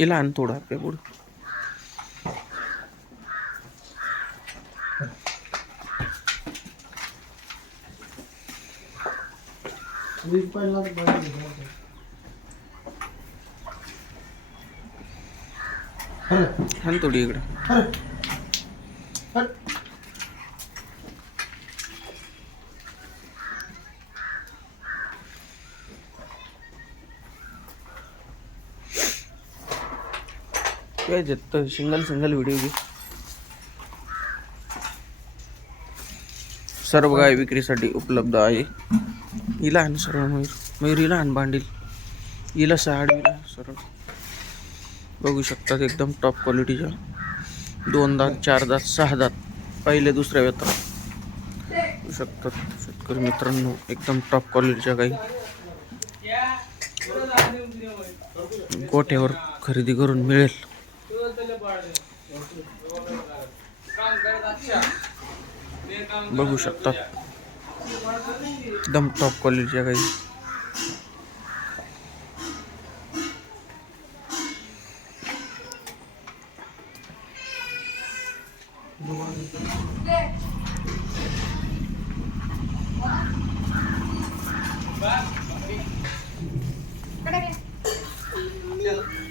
हिला आण थोडं आपल्या पुढं. आण थोडी इकडं. काय देत सिंगल सिंगल व्हिडिओ घे. सर्व गाय विक्रीसाठी उपलब्ध आहे. हिला आण सर्व मयूर. मयूर हिला आण बांडील हिला सहा सरळ. बघू शकतात एकदम टॉप क्वालिटीच्या दोन दात चार दात सहा दात. पहिले दुसऱ्या वेतात बघू शकतात शेतकरी मित्रांनो एकदम टॉप क्वालिटीच्या गाई. गोठ्यावर खरेदी करून मिळेल. बघू शकतात एकदम टॉप क्वालिटीच्या काही. यहाँ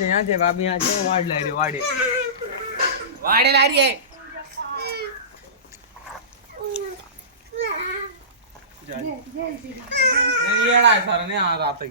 यहाँ से बाबी वाड़ ला रे वाड़े वाड़े ला रही है नहीं, ये रहा है सारा नहीं आ रहा था